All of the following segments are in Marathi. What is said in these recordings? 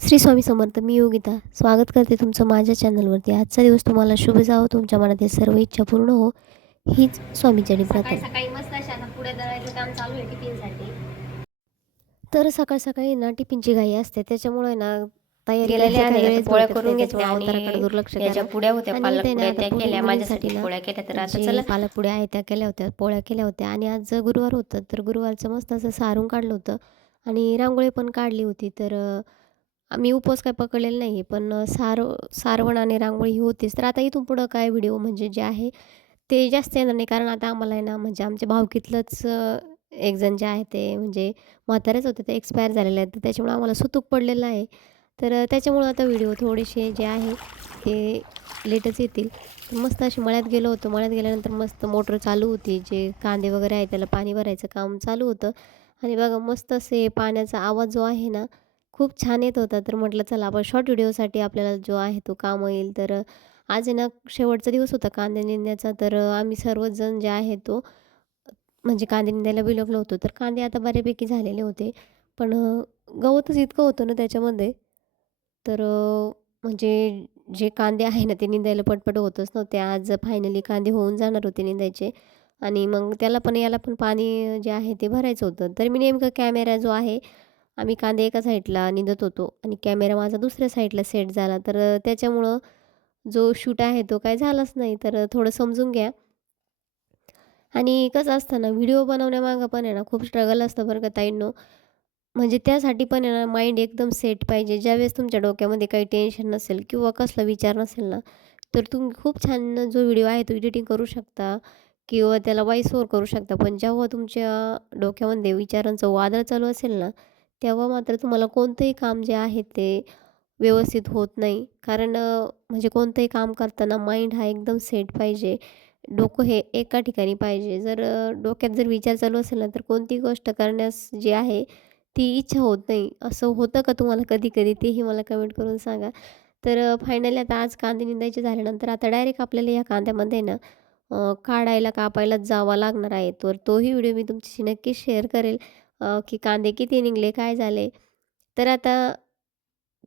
श्री स्वामी समर्थ मी योगिता. स्वागत करते तुमचं माझ्या चॅनलवरती आजचा दिवस तुम्हाला शुभ जावं. तुमच्या मनातील सर्व इच्छा पूर्ण हो. हीच स्वामीचरणी सकाळी प्रार्थना. सकाळी मस्त अशा आता पुढे दळायचं काम चालू आहे टिफिनसाठी. तर सकाळ सकाळी ना टिफिनची घाई असते. त्याच्यामुळे ना तयारी करायला वेळच पोळ्या भेटत करून नाही, घेतल्या त्याच्यामुळे आणि अवताराकडे दुर्लक्ष याच्या करा. पुड्या होत्या आणि पालक ते ना पुड्या आता त्या पुढे केल्या. माझ्यासाठी मुलींसाठी ना पोळ्या केल्या तर आता जे चला. पालक पुड्या आहेत त्या केल्या होत्या पोळ्या केल्या होत्या. आणि आज गुरुवार होतं तर गुरुवारचं मस्त असं सारून काढलं होतं. आणि रांगोळी पण काढली होती. तर अं, आम्ही उपवास काय पकडलेला नाही आहे पण सार सारवण आणि रांगोळी ही होतीच. तर आता इथून पुढं काय व्हिडिओ म्हणजे जे आहे ते जास्त येणार नाही. कारण आता आम्हाला आहे ना म्हणजे आमच्या भावकीतलंच एकजण एक जण जे आहे ते म्हणजे म्हातारेच होते ते एक्सपायर झालेले आहेत. तर त्याच्यामुळे आम्हाला सुतूक पडलेलं आहे. तर त्याच्यामुळं आता व्हिडिओ थोडेसे जे आहे ते लेटच येतील. मस्त अशी मळ्यात गेलो होतो. मळ्यात गेल्यानंतर मस्त मोटर चालू होती. जे कांदे वगैरे आहे त्याला पाणी भरायचं काम चालू होतं. आणि बघा मस्त असे पाण्याचा आवाज जो आहे ना खूप छान येत होता. तर म्हटलं चला आपण शॉर्ट व्हिडिओसाठी आपल्याला जो आहे तो काम येईल. तर आज आहे ना शेवटचा दिवस होता कांदे निंदण्याचा तर आम्ही सर्वजण जे आहे तो म्हणजे कांदे निंदायला बिलगलो होतो. तर कांदे आता बऱ्यापैकी झालेले होते. पण गवतच इतकं होतं ना त्याच्यामध्ये. तर म्हणजे जे कांदे आहे ना ते निंदायला पटपट होतच नव्हते. आज फायनली कांदे होऊन जाणार होते निंदायचे. आणि मग त्याला पण याला पण पाणी जे आहे ते भरायचं होतं. तर मी नेमकं कॅमेरा जो आहे आम्ही कांदे एका साईडला निंदत होतो आणि कॅमेरा माझा दुसऱ्या साईडला सेट झाला. तर त्याच्यामुळं जो शूट आहे तो काय झालाच नाही. तर थोडं समजून घ्या. आणि कसं असतं ना व्हिडिओ बनवण्यामागं पण आहे ना खूप स्ट्रगल असतं बरं का ताईंनो. म्हणजे त्यासाठी पण आहे ना माइंड एकदम सेट पाहिजे. ज्यावेळेस तुमच्या डोक्यामध्ये काही टेन्शन नसेल किंवा कसला विचार नसेल ना तर तुम्ही खूप छान जो व्हिडिओ आहे तो एडिटिंग करू शकता किंवा त्याला वॉईस ओवर करू शकता. पण जेव्हा तुमच्या डोक्यामध्ये विचारांचं वादळ चालू असेल ना तेव्हा मात्र तुम्हाला कोणतंही काम जे आहे ते व्यवस्थित होत नाही. कारण म्हणजे कोणतंही काम करताना माइंड हा एकदम सेट पाहिजे. डोकं हे एका ठिकाणी पाहिजे. जर डोक्यात जर विचार चालू असेल ना तर कोणती गोष्ट करण्यास जी आहे ती इच्छा होत नाही. असं होतं का तुम्हाला कधी कधी तेही मला कमेंट करून सांगा. तर फायनली आता आज कांदे निंदायचे झाल्यानंतर आता डायरेक्ट आपल्याला या कांद्यामध्ये ना काढायला कापायला जावा लागणार आहे. तर तोही व्हिडिओ मी तुमच्याशी नक्की शेअर करेल. अ, की कांदे किती निघले काय झाले? तर आता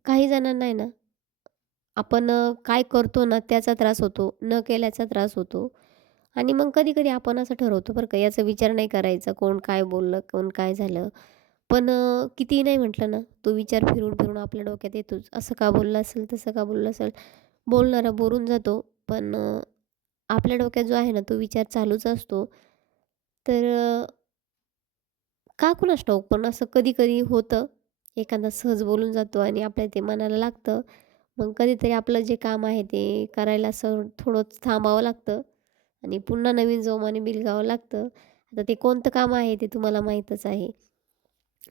काही जणांना आहे ना आपण अ, काय करतो ना त्याचा त्रास होतो न केल्याचा त्रास होतो. आणि मग कधी कधी आपण असं ठरवतो बरं का याचा विचार नाही करायचा कोण काय बोललं कोण काय झालं. पण अ, कितीही नाही म्हटलं ना तो विचार फिरून फिरून आपल्या डोक्यात येतोच. असं का बोललं असेल तसं का बोललं असेल? बोलणारा बोलून जातो. पण अ, आपल्या डोक्यात जो आहे ना तो विचार चालूच असतो. तर अ, का कुणास ठाऊक? पण असं कधी कधी होतं. एखादा सहज बोलून जातो आणि आपल्या ते मनाला लागतं. मग कधीतरी आपलं जे काम आहे ते करायला असं थोडं थांबावं लागतं आणि पुन्हा नवीन जोमाने बिलगावं लागतं. आता ते कोणतं काम आहे ते तुम्हाला माहीतच आहे.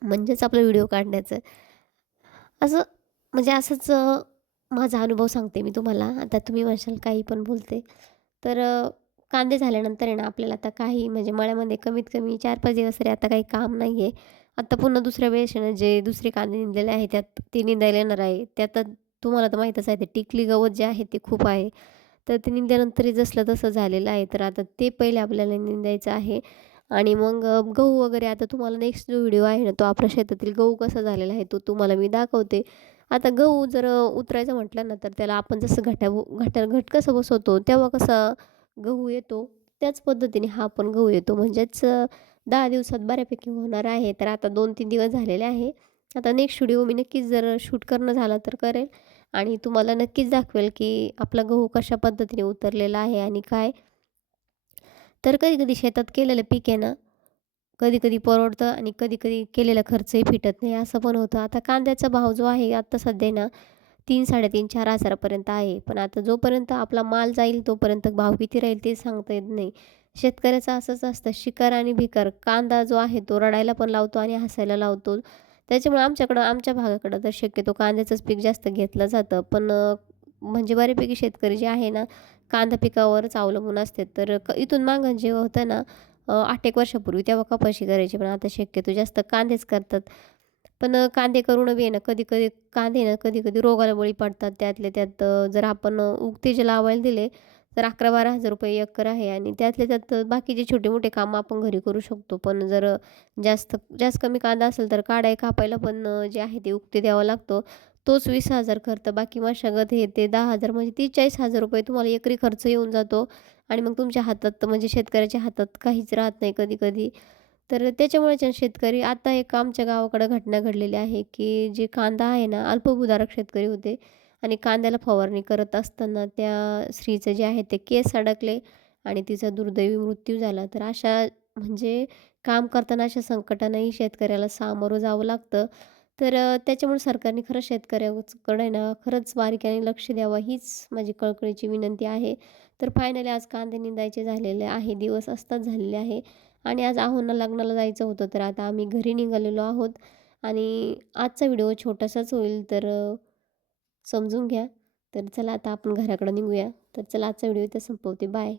म्हणजेच आपलं व्हिडिओ काढण्याचं. असं म्हणजे असंच माझा अनुभव सांगते मी तुम्हाला. आता तुम्ही म्हणशाल काही पण बोलते. तर कांदे झाल्यानंतर आहे ना आपल्याला आता काही म्हणजे मळ्यामध्ये कमीत कमी चार पाच दिवस तरी आता काही काम नाही आहे आत्ता पुन्हा दुसऱ्या वेळेस आहे ना जे दुसरे कांदे निंदलेले आहे त्यात ते निंदायला येणार आहे. त्यात तुम्हाला तर माहीतच आहे ते टिकली गवत जे आहे ते खूप आहे. तर ते निंद्यानंतरही जसलं तसं झालेलं आहे. तर आता ते पहिले आपल्याला निंदायचं आहे. आणि मग गहू वगैरे आता तुम्हाला नेक्स्ट जो व्हिडिओ आहे ना तो आपल्या शेतातील गहू कसा झालेला आहे तो तुम्हाला मी दाखवते. आता गहू जर उतरायचं म्हटलं ना तर त्याला आपण जसं घट्या घट्या घट कसं बसवतो तेव्हा कसं गहू येतो त्याच पद्धतीने हा पण गहू येतो. म्हणजेच दहा दिवसात बऱ्यापैकी होणार आहे. तर आता दोन तीन दिवस झालेले आहे. आता नेक्स्ट व्हिडिओ मी नक्कीच जर शूट करणं झालं तर करेल. आणि तुम्हाला नक्कीच दाखवेल की आपला गहू कशा पद्धतीने उतरलेला आहे आणि काय. तर कधी कधी शेतात केलेलं पीक आहे ना कधी कधी परवडतं आणि कधी कधी केलेला खर्चही फिटत नाही. असं पण होतं. आता कांद्याचा भाव जो आहे आत्ता सध्या ना तीन साडेतीन चार हजारापर्यंत आहे. पण आता जोपर्यंत आपला माल जाईल तोपर्यंत भाव किती राहील ते सांगता येत नाही. शेतकऱ्याचं असंच असतं. शिकार आणि भिकार. कांदा जो आहे तो रडायला पण लावतो आणि हसायला लावतो. त्याच्यामुळे आमच्याकडं आमच्या भागाकडं तर शक्यतो कांद्याचंच पीक जास्त घेतलं जातं. पण म्हणजे बऱ्यापैकी शेतकरी जे आहे ना कांदा पिकावरच अवलंबून असते तर क इथून मागण जे होतं ना आठ एक वर्षापूर्वी तेव्हा कपाशी करायची. पण आता शक्यतो जास्त कांदेच करतात. पण कांदे करून बी आहे ना कधी कधी कांदे ना कधी कधी रोगाला बळी पडतात. त्यातल्या त्यात जर आपण अ, लावायला दिले तर अकरा बारा हजार रुपये एकर आहे आणि त्यातल्या त्यात बाकीचे छोटे मोठे कामं आपण घरी करू शकतो. पण जर जास्त जास्त कमी कांदा असेल तर काढाय कापायला पण जे आहे ते उक्ते द्यावा लागतो. तोच वीस हजार खर्च बाकी मशागत हे ते दहा हजार म्हणजे तीचाळीस हजार रुपये तुम्हाला एकरी खर्च येऊन जातो. आणि मग तुमच्या हातात म्हणजे शेतकऱ्याच्या हातात काहीच राहत नाही कधी-कधी. तर त्याच्यामुळेच आहे शेतकरी आता एक आमच्या गावाकडं घटना घडलेली आहे, की जे कांदा आहे ना, अल्पभूधारक शेतकरी होते आणि कांद्याला फवारणी करत असताना त्या स्त्रीचं जे आहे ते केस अडकले आणि तिचा दुर्दैवी मृत्यू झाला. तर अशा म्हणजे काम करताना अशा संकटांनाही शेतकऱ्याला सामोरं जावं लागतं. तर त्याच्यामुळे सरकारने खरंच शेतकऱ्याकडे आहे ना, खरंच बारकाईने लक्ष द्यावं हीच माझी कळकळीची विनंती आहे. तर फायनली आज कांदे निंदायचे झालेले आहे, दिवस असताच झालेले आहे आणि आज आहोंना लग्नाला जायचं होतं, तर आता आम्ही घरी निघालेलो आहोत आणि आजचा व्हिडिओ छोटासाच होईल, तर समजून घ्या. तर चला आता आपण घराकडं निघूया. तर चला आजचा व्हिडिओ इथं संपवते. बाय.